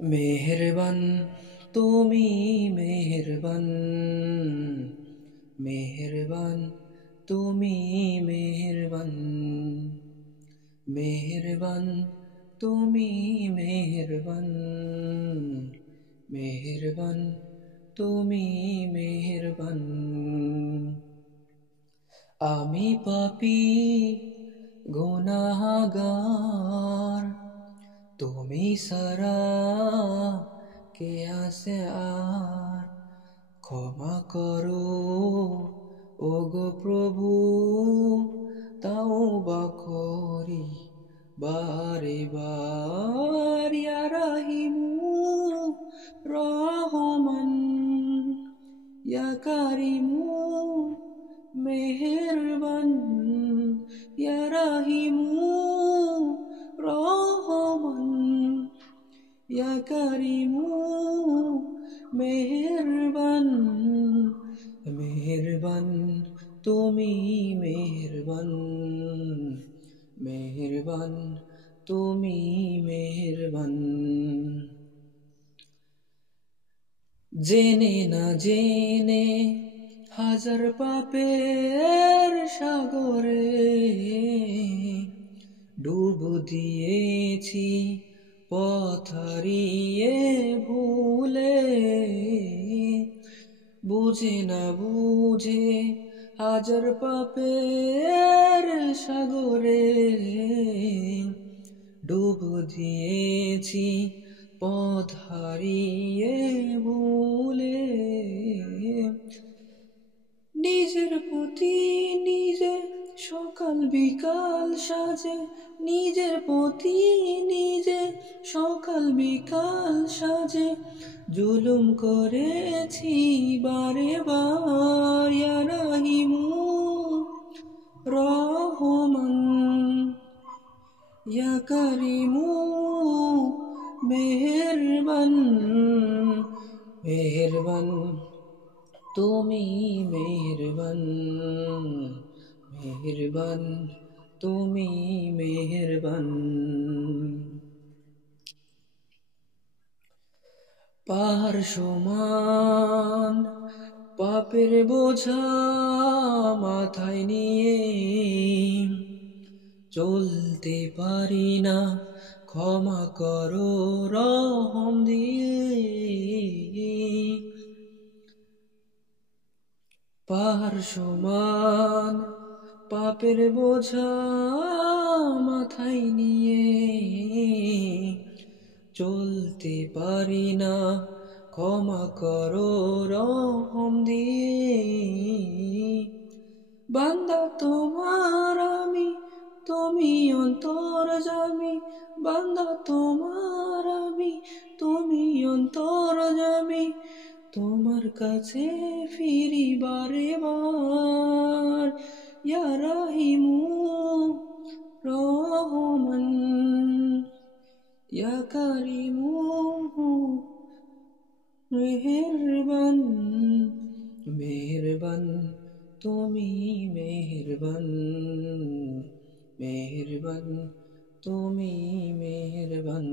মেহেরবান তুমি মেহেরবান, মেহেরবান তুমি মেহেরবান, মেহেরবান তুমি মেহেরবান, মেহেরবান তুমি মেহেরবান। আমি পাপী গুনাহগার, তুমি সারা কে আছে আর। ক্ষমা করো ওগো প্রভু, তাওবা করি বারে বার। ইয়া রাহিমু রহমান, ইয়া কারিমু মেহেরবান, ইয়া রাহিমু রহমান, ইয়া কারিমু মেহেরবান। মেহেরবান তুমি মেহেরবান, মেহেরবান তুমি মেহেরবান। জেনে না জেনে হাজার পাপের সাগরে ডুব দিয়েছি পথ হারিয়ে ভুলে। বুঝে না বুঝে হাজার পাপের সাগরে ডুব দিয়েছি পথ হারিয়ে ভুলে। নিজের প্রতি নিজে সকাল বিকাল সাজে, নিজের প্রতি নিজে সকাল বিকাল সাজে জুলুম করেছি বারে বার। ইয়া রাহিমু রহমান, ইয়া কারিমু মেহেরবান, মেহেরবান তুমি মেহেরবান, মেহেরবান তুমি মেহেরবান। পাহাড় সমান পাপের বোঝা মাথায় নিয়ে চলতে পারি না, ক্ষমা করো রহম দিয়ে। পাহাড় সমান পাপের বোঝা মাথায় নিয়ে চলতে পারি না, ক্ষমা করো রহম দিয়ে। বান্দা তোমার আমি, তুমি অন্তর্যামী, বান্দা তোমার আমি, তুমি অন্তর্যামী। তোমার কাছে ফিরি বারে বার। ইয়া রাহিমু রহমান, ইয়া কারিমু মেহেরবান, মেহেরবান তুমি মেহেরবান, মেহেরবান তুমি মেহেরবান।